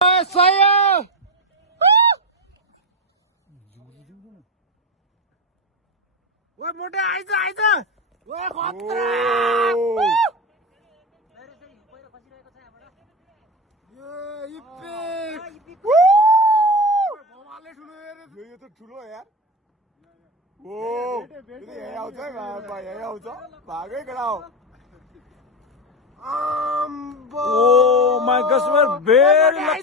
Saya. Wah, moda aja. Wah, khatra. Ye, ipe. Bawale ठुलो यार. यो त ठुलो यार. ओ, यो यही आउँछ है भाइ, यही आउँछ. भागै कडा हो. Oh my gosh, we're very lucky.